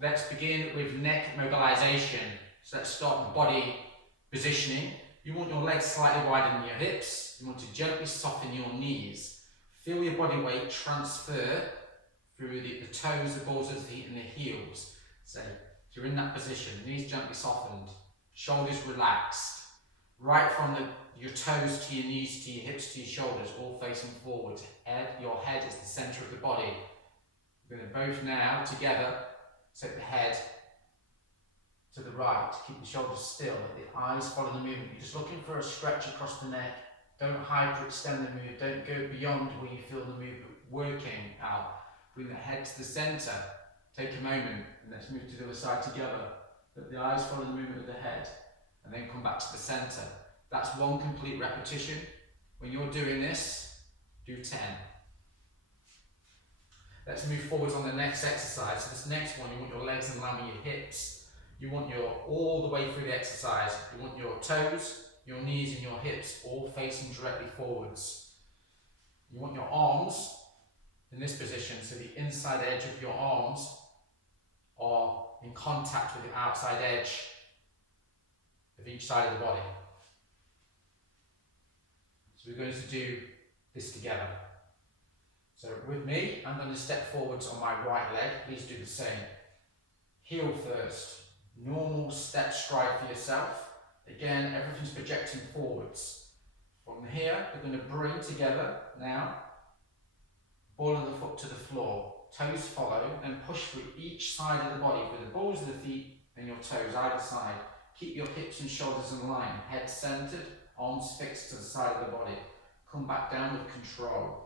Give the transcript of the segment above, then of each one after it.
Let's begin with neck mobilization. So let's start with body positioning. You want your legs slightly wider than your hips. You want to gently soften your knees. Feel your body weight transfer through the toes, the balls of the feet and the heels. So if you're in that position, knees gently softened, shoulders relaxed, right from your toes to your knees, to your hips, to your shoulders, all facing forward. Your head is the center of the body. We're going to both now together take the head to the right, keep the shoulders still, let the eyes follow the movement. You're just looking for a stretch across the neck. Don't hyperextend the move, don't go beyond where you feel the movement working out. Bring the head to the center, take a moment, and let's move to the other side together. Let the eyes follow the movement of the head, and then come back to the center. That's one complete repetition. When you're doing this, do 10. Let's move forwards on the next exercise. So this next one, you want your legs in line with your hips. You want all the way through the exercise, you want your toes, your knees and your hips all facing directly forwards. You want your arms in this position, so the inside edge of your arms are in contact with the outside edge of each side of the body. So we're going to do this together. So with me, I'm going to step forwards on my right leg. Please do the same. Heel first. Normal step stride for yourself. Again, everything's projecting forwards. From here, we're going to bring together now, ball of the foot to the floor, toes follow, and push through each side of the body with the balls of the feet and your toes either side. Keep your hips and shoulders in line, head centered, arms fixed to the side of the body. Come back down with control.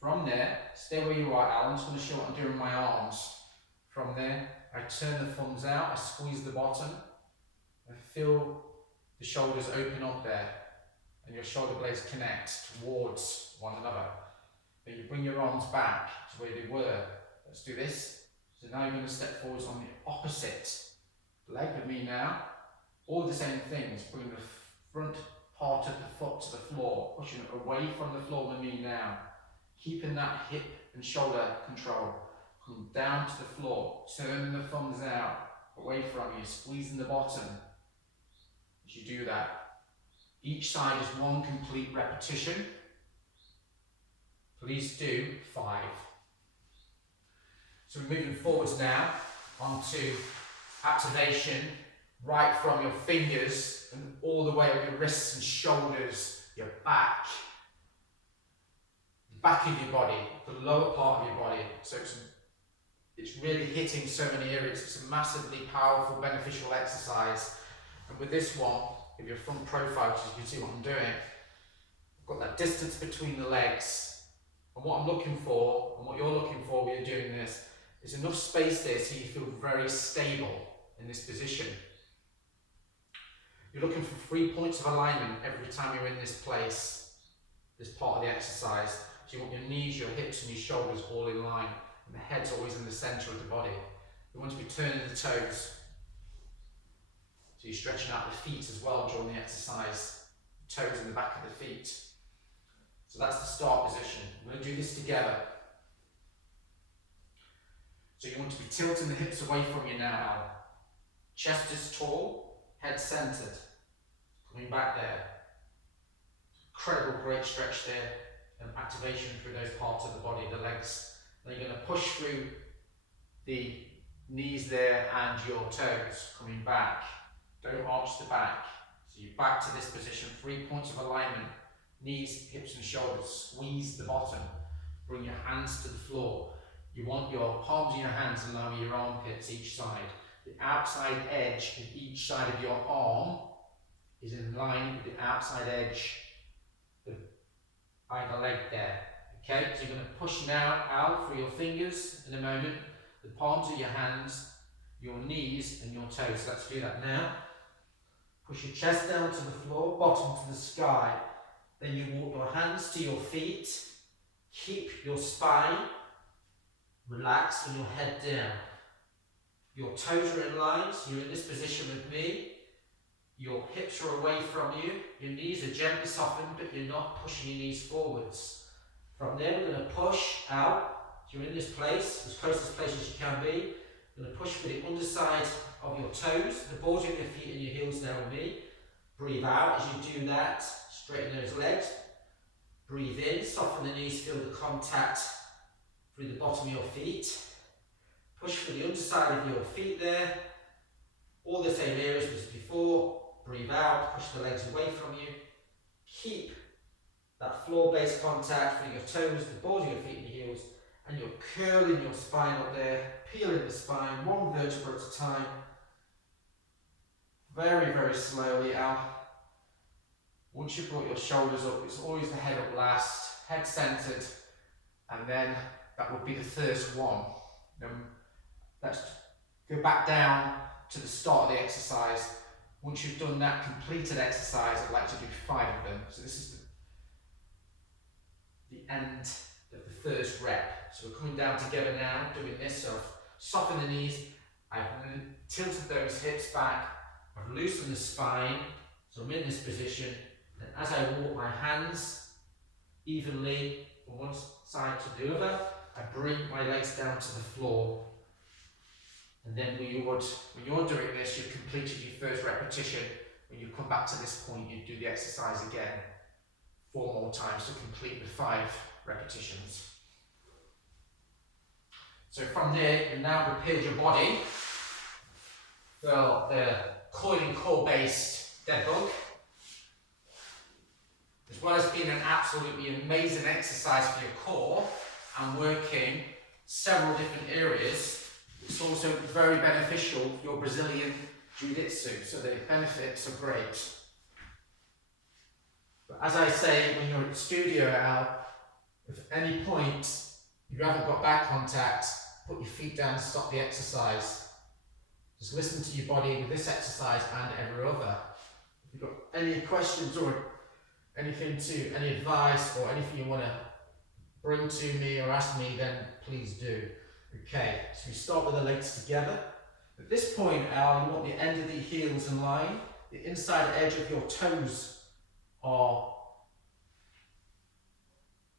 From there, stay where you are, Al. I'm just going to show what I'm doing with my arms. From there, I turn the thumbs out, I squeeze the bottom, and feel the shoulders open up there, and your shoulder blades connect towards one another. Then you bring your arms back to where they were. Let's do this. So now you're going to step forwards on the opposite leg with me now. All the same things. Bring the front part of the foot to the floor, pushing it away from the floor with me now. Keeping that hip and shoulder control. Come down to the floor, turning the thumbs out, away from you, squeezing the bottom. As you do that, each side is one complete repetition. Please do 5. So we're moving forwards now onto activation, right from your fingers and all the way up your wrists and shoulders, your back, the back of your body, the lower part of your body. So it's really hitting so many areas. It's a massively powerful, beneficial exercise. And with this one, with your front profile, you can see what I'm doing. I've got that distance between the legs. And what I'm looking for, and what you're looking for when you're doing this, is enough space there so you feel very stable in this position. You're looking for 3 points of alignment every time you're in this place, this part of the exercise. So you want your knees, your hips and your shoulders all in line. And the head's always in the centre of the body. You want to be turning the toes. So you're stretching out the feet as well during the exercise. The toes in the back of the feet. So that's the start position. We're going to do this together. So you want to be tilting the hips away from you now. Chest is tall, head centered. Coming back there. Incredible great stretch there and activation through those parts of the body, the legs. Then you're going to push through the knees there and your toes. Coming back. Don't arch the back. So you're back to this position. 3 points of alignment. Knees, hips and shoulders. Squeeze the bottom. Bring your hands to the floor. You want your palms of your hands in line with your armpits each side. The outside edge of each side of your arm is in line with the outside edge of either leg there. Okay, so you're going to push now out through your fingers in a moment, the palms of your hands, your knees and your toes. So let's do that now. Push your chest down to the floor, bottom to the sky. Then you walk your hands to your feet. Keep your spine relaxed and your head down. Your toes are in line, so you're in this position with me. Your hips are away from you. Your knees are gently softened, but you're not pushing your knees forwards. From there, we're going to push out. So you're in this place, as close to this place as you can be. You're going to push for the underside of your toes, the balls of your feet and your heels now with me. Breathe out as you do that. Straighten those legs. Breathe in, soften the knees, feel the contact through the bottom of your feet. Push for the underside of your feet there. All the same areas as before. Breathe out, push the legs away from you. Keep that floor-based contact through your toes, the balls of your feet and your heels, and you're curling your spine up there, peeling the spine, one vertebra at a time. Very, very slowly, Al. Once you've brought your shoulders up, it's always the head up last, head centered, and then that would be the first one. Let's go back down to the start of the exercise. Once you've done that completed exercise, I'd like to do 5 of them. So this is the end of the first rep. So we're coming down together now, doing this. So soften the knees, I've tilted those hips back, I've loosened the spine, so I'm in this position. And as I walk my hands evenly from one side to the other, I bring my legs down to the floor. And then when you're doing this, you've completed your first repetition. When you come back to this point, you do the exercise again 4 more times to complete the 5 repetitions. So from there, you now prepare your body for the coiling core-based dead bug. As well as being an absolutely amazing exercise for your core and working several different areas, it's also very beneficial for your Brazilian Jiu-Jitsu, so the benefits are great. But as I say, when you're at the studio, Al, if at any point you haven't got back contact, put your feet down and stop the exercise. Just listen to your body with this exercise and every other. If you've got any questions or any advice or anything you want to bring to me or ask me, then please do. Okay, so we start with the legs together. At this point, Al, you want the end of the heels in line. The inside edge of your toes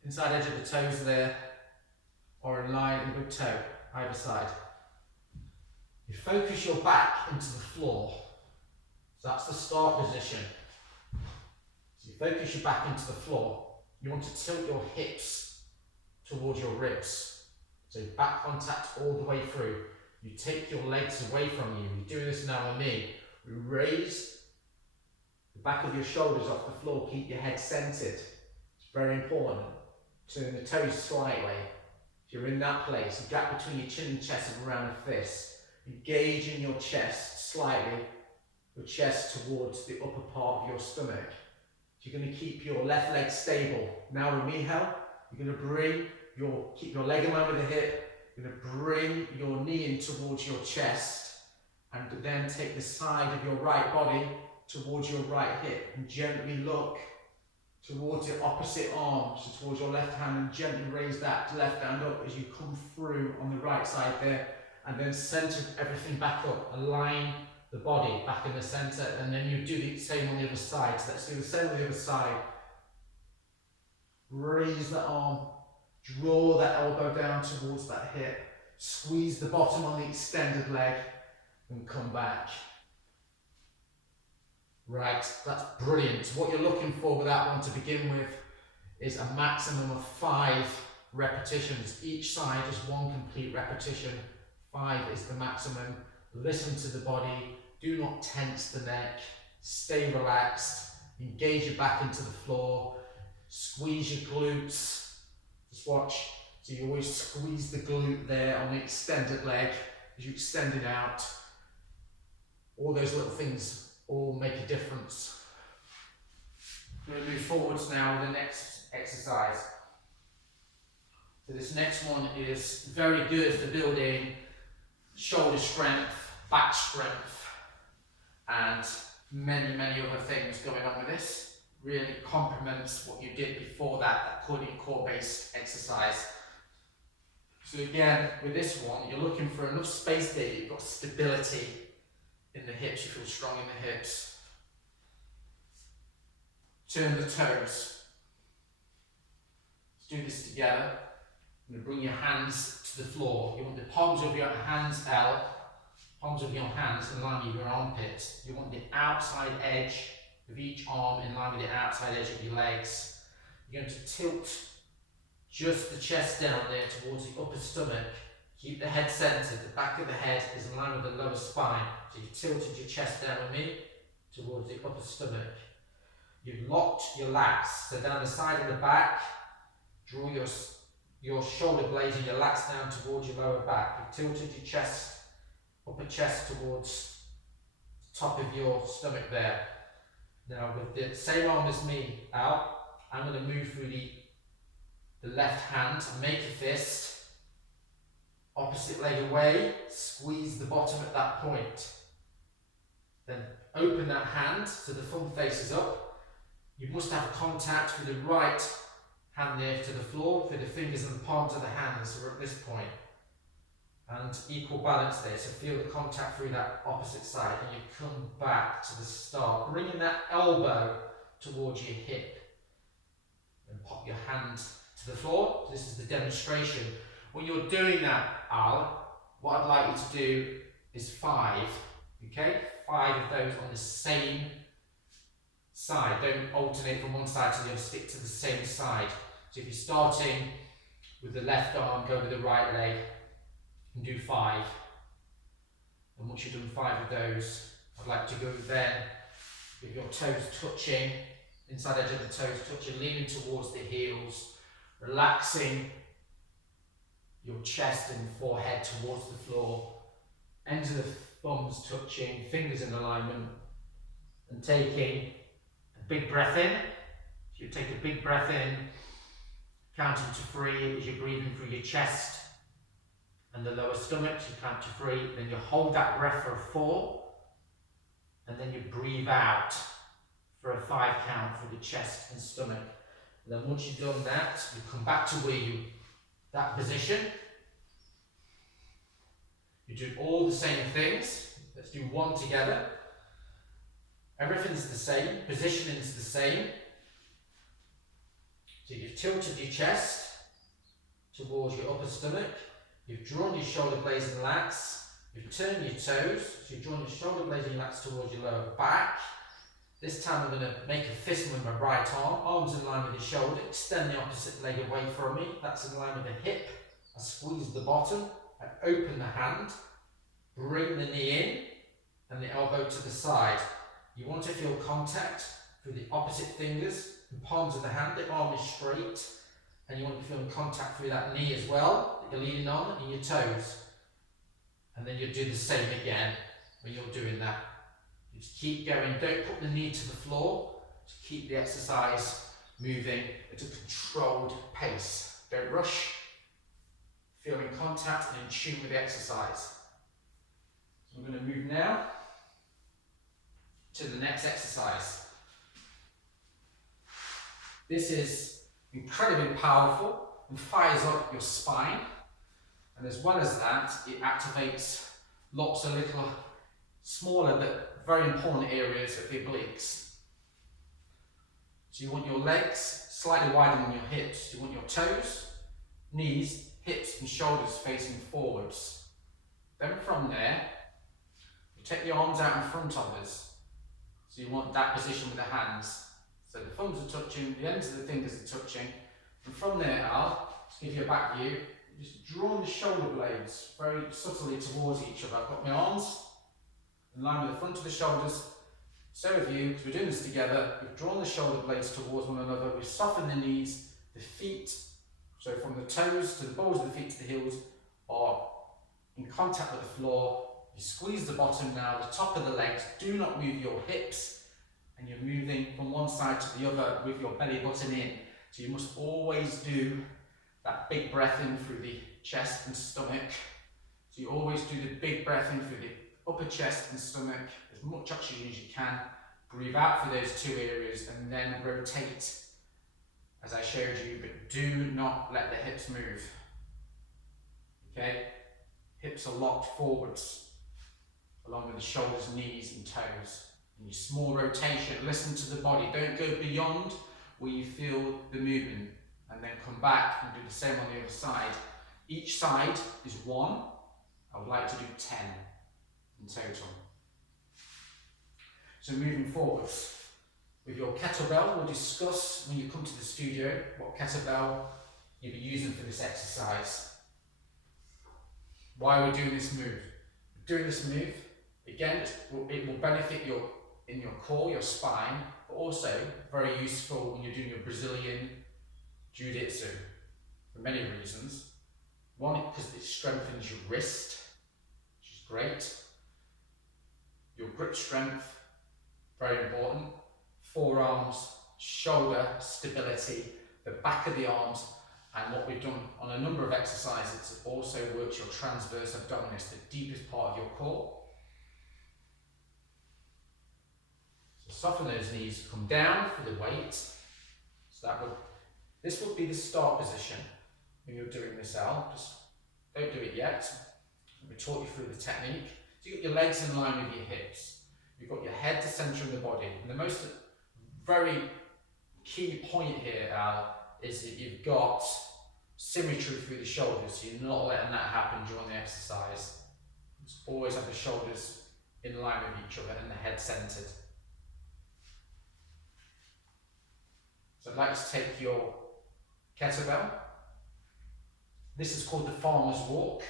inside edge of the toes there are in line and good toe, either side. You focus your back into the floor. So that's the start position. So you focus your back into the floor. You want to tilt your hips towards your ribs. So back contact all the way through. You take your legs away from you. We're doing this now with me. We raise the back of your shoulders off the floor. Keep your head centered. It's very important. Turn the toes slightly. If you're in that place, the gap between your chin and chest is around a fist. Engaging your chest slightly, your chest towards the upper part of your stomach. So you're going to keep your left leg stable. Now with me, Hal, you're going to keep your leg in line with the hip. You're going to bring your knee in towards your chest and then take the side of your right body towards your right hip and gently look towards the opposite arm, so towards your left hand, and gently raise that left hand up as you come through on the right side there, and then center everything back up, align the body back in the center, and then you do the same on the other side. So let's do the same on the other side. Raise the arm, draw that elbow down towards that hip, squeeze the bottom on the extended leg, and come back. Right, that's brilliant. What you're looking for with that one to begin with is a maximum of 5 repetitions. Each side is 1 complete repetition. 5 is the maximum. Listen to the body. Do not tense the neck. Stay relaxed. Engage your back into the floor. Squeeze your glutes. Just watch. So you always squeeze the glute there on the extended leg as you extend it out. All those little things all make a difference. I'm going to move forwards now with the next exercise. So this next one is very good for building shoulder strength, back strength, and many, many other things going on with this. Really complements what you did before that core-based exercise. So again, with this one, you're looking for enough space there. You've got stability in the hips, you feel strong in the hips. Turn the toes. Let's do this together. You're going to bring your hands to the floor. You want the palms of your hands, palms of your hands in line with your armpits. You want the outside edge of each arm in line with the outside edge of your legs. You're going to tilt just the chest down there towards the upper stomach. Keep the head centered. The back of the head is in line with the lower spine. So you've tilted your chest down with me towards the upper stomach. You've locked your lats. So down the side and the back, draw your shoulder blades and your lats down towards your lower back. You've tilted your chest, upper chest towards the top of your stomach there. Now with the same arm as me, Al, I'm going to move through the left hand and make a fist. Opposite leg away, squeeze the bottom at that point. Then open that hand so the thumb faces up. You must have contact with the right hand there to the floor, with the fingers and the palms of the hands are at this point. And equal balance there, so feel the contact through that opposite side, and you come back to the start, bringing that elbow towards your hip. And pop your hand to the floor. This is the demonstration. When you're doing that, Al, what I'd like you to do is 5, okay? 5 of those on the same side. Don't alternate from one side to the other, stick to the same side. So if you're starting with the left arm, go with the right leg and do 5. And once you've done 5 of those, I'd like to go then with your toes touching, inside edge of the toes touching, leaning towards the heels, relaxing your chest and forehead towards the floor, ends of the thumbs touching, fingers in alignment, and taking a big breath in. So you take a big breath in, counting to 3 as you're breathing through your chest and the lower stomach. So you count to 3, then you hold that breath for a 4, and then you breathe out for a 5 count through the chest and stomach. And then once you've done that, you come back to that position. You do all the same things. Let's do 1 together. Everything's the same, positioning's the same. So you've tilted your chest towards your upper stomach. You've drawn your shoulder blades and lats. You've turned your toes. So you've drawn your shoulder blades and lats towards your lower back. This time I'm going to make a fist with my right arm, arms in line with the shoulder, extend the opposite leg away from me, that's in line with the hip. I squeeze the bottom, I open the hand, bring the knee in and the elbow to the side. You want to feel contact through the opposite fingers and palms of the hand, the arm is straight, and you want to feel contact through that knee as well, that you're leaning on, and your toes. And then you'll do the same again when you're doing that. Just keep going, don't put the knee to the floor, just keep the exercise moving at a controlled pace. Don't rush, feel in contact and in tune with the exercise. So I'm going to move now to the next exercise. This is incredibly powerful and fires up your spine, and as well as that, it activates lots of little smaller but very important areas of the obliques. So you want your legs slightly wider than your hips. You want your toes, knees, hips and shoulders facing forwards. Then from there, you take the arms out in front of us. So you want that position with the hands. So the thumbs are touching, the ends of the fingers are touching. And from there, I'll just give you a back view. Just drawing the shoulder blades very subtly towards each other. I've got my arms in line with the front of the shoulders. So have you, because we're doing this together. We've drawn the shoulder blades towards one another. We've softened the knees, the feet, so from the toes to the balls of the feet to the heels are in contact with the floor. You squeeze the bottom now, the top of the legs. Do not move your hips, and you're moving from one side to the other with your belly button in. So you must always do that big breath in through the chest and stomach. So you always do the big breath in through the upper chest and stomach, as much oxygen as you can. Breathe out for those 2 areas and then rotate as I showed you, but do not let the hips move. Okay? Hips are locked forwards along with the shoulders, knees and toes. And your small rotation, listen to the body. Don't go beyond where you feel the movement. and then come back and do the same on the other side. Each side is 1. I would like to do 10 in total. So moving forwards, with your kettlebell, we'll discuss when you come to the studio what kettlebell you'll be using for this exercise. Why we're doing this move. Doing this move, again, it will benefit in your core, your spine, but also very useful when you're doing your Brazilian Jiu-Jitsu for many reasons. One, because it strengthens your wrist, which is great. Your grip strength, very important. Forearms, shoulder stability, the back of the arms, and what we've done on a number of exercises, it also works your transverse abdominis, the deepest part of your core. So soften those knees, come down for the weight. So this would be the start position when you're doing this out. Just don't do it yet. Let me talk you through the technique. So you've got your legs in line with your hips. You've got your head to centre in the body. And the most very key point here, Al, is that you've got symmetry through the shoulders. So you're not letting that happen during the exercise. Just always have the shoulders in line with each other and the head centred. So I'd like to take your kettlebell. This is called the farmer's walk.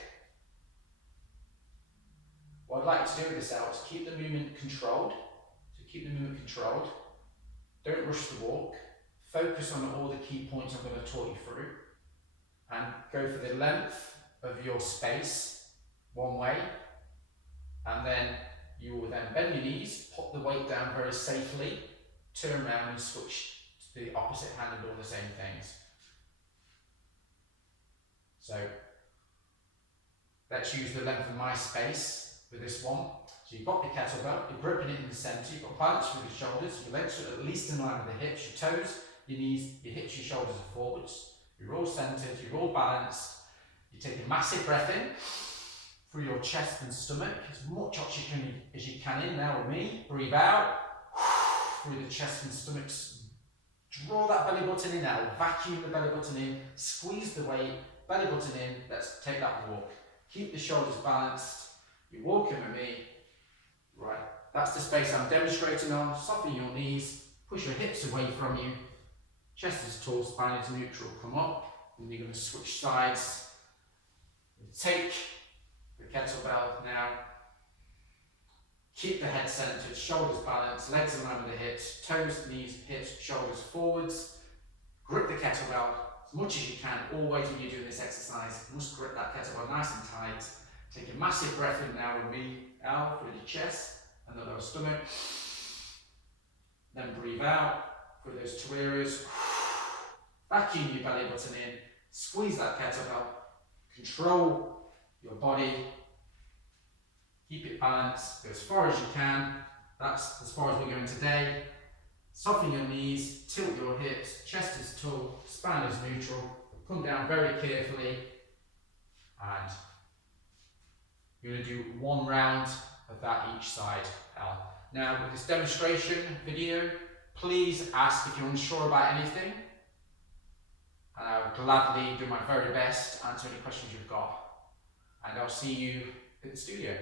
What I'd like to do with this out is keep the movement controlled. So keep the movement controlled. Don't rush the walk. Focus on all the key points I'm going to talk you through. And go for the length of your space, one way. And then you will then bend your knees, pop the weight down very safely, turn around and switch to the opposite hand and do all the same things. So let's use the length of my space with this one. So you've got the kettlebell, you're gripping it in the centre, you've got balance through the shoulders, your legs are at least in line with the hips, your toes, your knees, your hips, your shoulders are forwards. You're all centred, you're all balanced. You take a massive breath in through your chest and stomach, as much oxygen as you can in now with me. Breathe out through the chest and stomach. Draw that belly button in now, vacuum the belly button in, squeeze the weight, belly button in. Let's take that walk. Keep the shoulders balanced. You're walking with me. Right, that's the space I'm demonstrating on. Soften your knees, push your hips away from you. Chest is tall, spine is neutral. Come up, and you're going to switch sides. Take the kettlebell now. Keep the head centered, shoulders balanced, legs in line with the hips, toes, knees, hips, shoulders forwards. Grip the kettlebell as much as you can. Always when you're doing this exercise, you must grip that kettlebell nice and tight. Take a massive breath in now with me, out through the chest and the lower stomach. Then breathe out through those two areas. Vacuum your belly button in. Squeeze that kettlebell. Control your body. Keep it balanced. Go as far as you can. That's as far as we're going today. Soften your knees. Tilt your hips. Chest is tall. Spine is neutral. Come down very carefully. And you're going to do one round of that each side, Al. Now, with this demonstration video, please ask if you're unsure about anything. And I will gladly do my very best to answer any questions you've got. And I'll see you in the studio.